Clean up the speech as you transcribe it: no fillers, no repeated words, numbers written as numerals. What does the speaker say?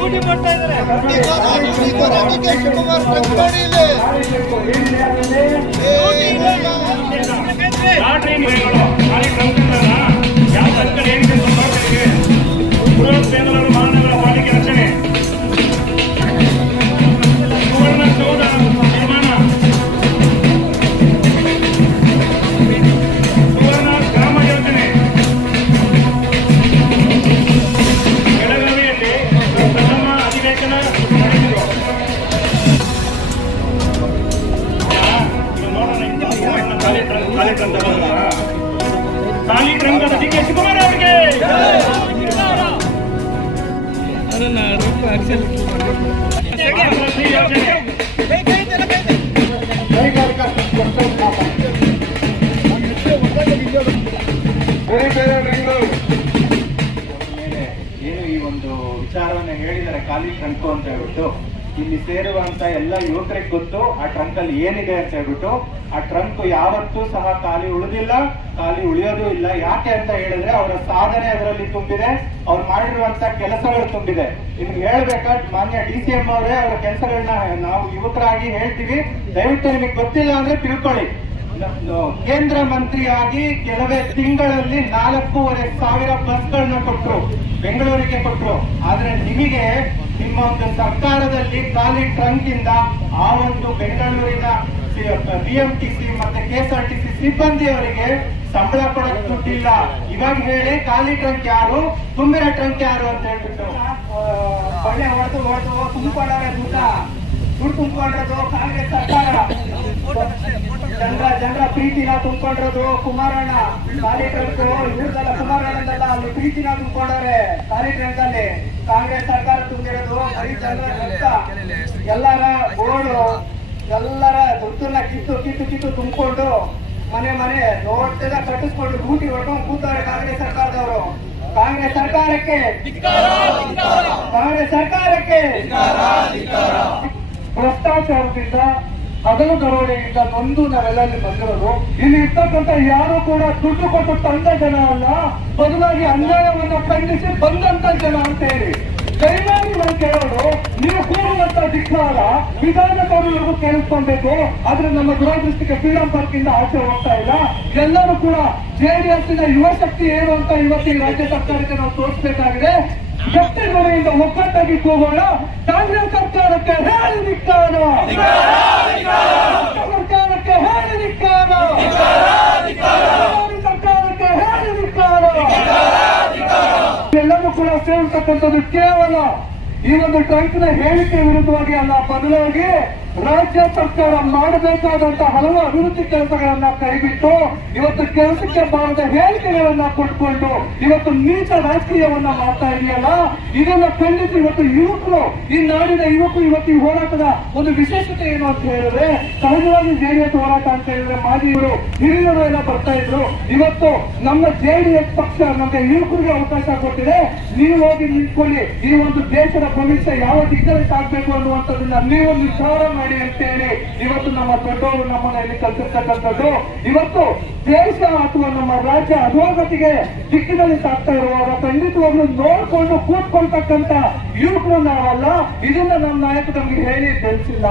Duty ಮಾಡ್ತಾ ಇದ್ದಾರೆ. ಬೆಂಗಳೂರು ಮಹಾನಗರ ಪಾಲಿಕೆ ರಚನೆ ಸುವರ್ಣ ಸೌಧ ನಿರ್ಮಾಣ ಸುವರ್ಣ ಗ್ರಾಮ ಯೋಜನೆ ಬೆಳಗಾವಿಯಲ್ಲಿ ಪ್ರಥಮ ಅಧಿವೇಶನ ನಡೆಸಿದರು. ಖಾಲಿ ಟ್ರಂಕದ ಡಿ ಕೆ ಶಿವಕುಮಾರ್ ಅವರಿಗೆ ಏನು ಈ ಒಂದು ವಿಚಾರವನ್ನ ಹೇಳಿದ್ದಾರೆ ಖಾಲಿ ಟ್ರಂಕ್ ಅಂತ ಹೇಳ್ಬಿಟ್ಟು, ಇಲ್ಲಿ ಸೇರುವಂತ ಎಲ್ಲ ಯುವಕರಿಗೆ ಗೊತ್ತು ಆ ಟ್ರಂಕ್ ಅಲ್ಲಿ ಏನಿದೆ ಅಂತ ಹೇಳ್ಬಿಟ್ಟು. ಆ ಟ್ರಂಕ್ ಯಾವತ್ತೂ ಸಹ ಖಾಲಿ ಉಳಿದಿಲ್ಲ, ಖಾಲಿ ಉಳಿಯೋದು ಇಲ್ಲ. ಯಾಕೆ ಅಂತ ಹೇಳಿದ್ರೆ ಅವರ ಸಾಧನೆ ಅದರಲ್ಲಿ ತುಂಬಿದೆ, ಅವ್ರು ಮಾಡಿರುವಂತ ಕೆಲಸಗಳು ತುಂಬಿದೆ. ನಿಮ್ಗೆ ಹೇಳ್ಬೇಕಾದ್ರೆ ಮಾನ್ಯ DCM ಅವರೇ ಅವರ ಕೆಲಸಗಳನ್ನ ನಾವು ಯುವಕರಾಗಿ ಹೇಳ್ತೀವಿ, ದಯವಿಟ್ಟು ನಿಮಗೆ ಗೊತ್ತಿಲ್ಲ ಅಂದ್ರೆ ತಿಳ್ಕೊಳ್ಳಿ. ಕೇಂದ್ರ ಮಂತ್ರಿಯಾಗಿ ಕೆಲವೇ ತಿಂಗಳಲ್ಲಿ 4,500 ಬಸ್ಗಳನ್ನ ಕೊಟ್ಟರು, ಬೆಂಗಳೂರಿಗೆ ಕೊಟ್ಟರು. ಆದ್ರೆ ನಿಮಗೆ ನಿಮ್ಮ ಒಂದು ಸರ್ಕಾರದಲ್ಲಿ ಖಾಲಿ ಟ್ರಂಕ್ ಇಂದ ಆ ಒಂದು ಬೆಂಗಳೂರಿನ BMTC ಮತ್ತೆ KSRTC ಸಿಬ್ಬಂದಿಯವರಿಗೆ ಸಂಬಳ ಕೊಡೋದು ದುಡ್ಡಿಲ್ಲ. ಇವಾಗ ಹೇಳಿ ಖಾಲಿ ಟ್ರಂಕ್ ಯಾರು, ತುಂಬಿರೋ ಟ್ರಂಕ್ ಯಾರು ಅಂತ ಹೇಳ್ಬಿಟ್ಟು ಒಳ್ಳೆ ಹೊಡೆದು ತುಂಬಿಕೊಂಡವ್ರೆ ದುಡ್ಡು ತುಂಬಿಕೊಂಡಿರೋದು ಕಾಂಗ್ರೆಸ್ ಸರ್ಕಾರ. ಜನರ ಪ್ರೀತಿನ ತುಂಬಿಕೊಂಡಿರೋದು ಕುಮಾರಣ್ಣ. ಖಾಲಿ ಟ್ರಂಕ್ ಇವ್ರದಲ್ಲ, ಕುಮಾರಣ್ಣದಲ್ಲ, ಅಲ್ಲಿ ಪ್ರೀತಿನ ತುಂಬಿಕೊಂಡವ್ರೆ ಖಾಲಿ ಟ್ರಂಕ್ ಅಲ್ಲಿ. ಕಾಂಗ್ರೆಸ್ ಸರ್ಕಾರ ತುಂಬಿರೋದು ಬರೀ ಜನರ ರಕ್ತ. ಎಲ್ಲರ ಗೋಳು, ಎಲ್ಲರ ದುಡ್ಡನ್ನ ಕಿತ್ತು ತುಂಬಿಕೊಂಡು ಮನೆ ನೋಡ್ತಿದ ಕಟ್ಟಿಸ್ಕೊಂಡು ಡ್ಯೂಟಿ ಹೊಡ್ಕೊಂಡು ಕೂತಾರೆ ಕಾಂಗ್ರೆಸ್ ಸರ್ಕಾರದವರು. ಕಾಂಗ್ರೆಸ್ ಸರ್ಕಾರಕ್ಕೆ ಭ್ರಷ್ಟಾಚಾರದಿಂದ ಹಗಲು ದರೋಡೆಯಿಂದ ನೊಂದು ನಾವೆಲ್ಲ ಬಂದಿರೋದು. ಇಲ್ಲಿ ಇರ್ತಕ್ಕಂಥ ಯಾರು ಕೂಡ ದುಡ್ಡು ಕೊಟ್ಟು ತಂದ ಜನ ಅಲ್ಲ, ಬದಲಾಗಿ ಅನ್ಯಾಯವನ್ನು ಖಂಡಿಸಿ ಬಂದಂತ ಜನ ಅಂತ ಹೇಳಿ ದಯಮಾಡಿ ನಾವು ಕೇಳೋದು, ನೀವು ಕೂರುವಂತ ಧಿಕ್ಕಾರ ವಿಧಾನಸಭೆವರೆಗೂ ಕೇಳಿಸ್ಕೊಳ್ಬೇಕು. ಆದ್ರೆ ನಮ್ಮ ದುರದೃಷ್ಟಕ್ಕೆ ಫ್ರೀಡಂ ಪಾರ್ಕ್ ಇಂದ ಆಚೆ ಹೋಗ್ತಾ ಇಲ್ಲ. ಎಲ್ಲರೂ ಕೂಡ JDS ಯುವ ಶಕ್ತಿ ಏನು ಅಂತ ಇವತ್ತು ಈ ರಾಜ್ಯ ಸರ್ಕಾರಕ್ಕೆ ನಾವು ತೋರಿಸಬೇಕಾಗಿದೆ. ಗಟ್ಟಿಗಳಿಂದ ಒಗ್ಗಟ್ಟಾಗಿ ಕೂಗೋಣ. ಕಾಂಗ್ರೆಸ್ ಸರ್ಕಾರಕ್ಕೆ ಹೇಳಿ ಧಿಕ್ಕಾರ, ಸರ್ಕಾರಕ್ಕೆ ಹೇಳಿ ಧಿಕ್ಕಾರ, ಸರ್ಕಾರಕ್ಕೆ ಹೇಳಿ ಧಿಕ್ಕಾರ. ಎಲ್ಲರೂ ಕೂಡ ಸೇರ್ತಕ್ಕಂಥದ್ದು ಕೇವಲ ಈ ಒಂದು ಟ್ರಂಕ್ನ ಹೇಳಿಕೆ ವಿರುದ್ಧವಾಗಿ ಅಲ್ಲ, ಬದಲಾಗಿ ರಾಜ್ಯ ಸರ್ಕಾರ ಮಾಡಬೇಕಾದಂತಹ ಹಲವು ಅಭಿವೃದ್ಧಿ ಕೆಲಸಗಳನ್ನ ಕೈಬಿಟ್ಟು ಇವತ್ತು ಕೆಲಸಕ್ಕೆ ಬಾರದ ಹೇಳಿಕೆಗಳನ್ನ ಕೊಟ್ಕೊಂಡು ಇವತ್ತು ನೀಚ ರಾಜಕೀಯವನ್ನ ಮಾಡ್ತಾ ಇದೆಯಲ್ಲ, ಇದನ್ನ ಖಂಡಿಸಿ ಇವತ್ತು ಯುವಕರು, ಈ ನಾಡಿನ ಯುವಕರು ಇವತ್ತು ಈ ಹೋರಾಟದ ಒಂದು ವಿಶೇಷತೆ ಏನು ಅಂತ ಹೇಳಿದ್ರೆ, ಸಹಜವಾಗಿ JDS ಹೋರಾಟ ಅಂತ ಹೇಳಿದ್ರೆ ಮಾಜಿಗಳು ಹಿರಿಯರು ಎಲ್ಲ ಬರ್ತಾ ಇದ್ರು. ಇವತ್ತು ನಮ್ಮ JDS ಪಕ್ಷ ನಮಗೆ ಯುವಕರಿಗೆ ಅವಕಾಶ ಕೊಟ್ಟಿದೆ. ನೀವು ಹೋಗಿ ನಿಂತ್ಕೊಳ್ಳಿ, ಈ ಒಂದು ದೇಶದ ಭವಿಷ್ಯ ಯಾವ ದಿಕ್ಕಲ್ಲಿ ಸಾಗಬೇಕು ಅನ್ನುವಂಥದ್ದನ್ನ ನೀವು ನಿರ್ಧಾರ ಮಾಡಿ ಅಂತೇಳಿ ಇವತ್ತು ನಮ್ಮ ದೊಡ್ಡವರು ನಮ್ಮನ್ನ ಇಲ್ಲಿ ಕಲಿಸಿರ್ತಕ್ಕಂಥದ್ದು. ಇವತ್ತು ದೇಶ ಅಥವಾ ನಮ್ಮ ರಾಜ್ಯ ಅಧೋಗತಿಗೆ ದಿಕ್ಕಿನಲ್ಲಿ ಸಾಗ್ತಾ ಇರುವಾಗ ಖಂಡಿತವಾಗ್ಲೂ ನೋಡ್ಕೊಂಡು ಕೂತ್ಕೊಳ್ತಕ್ಕಂಥ ಯುವಕರು ನಾವಲ್ಲ. ಇದನ್ನ ನಮ್ಮ ನಾಯಕರು ನಮ್ಗೆ ಹೇಳಿ ತಿಳಿಸಿಲ್ಲ.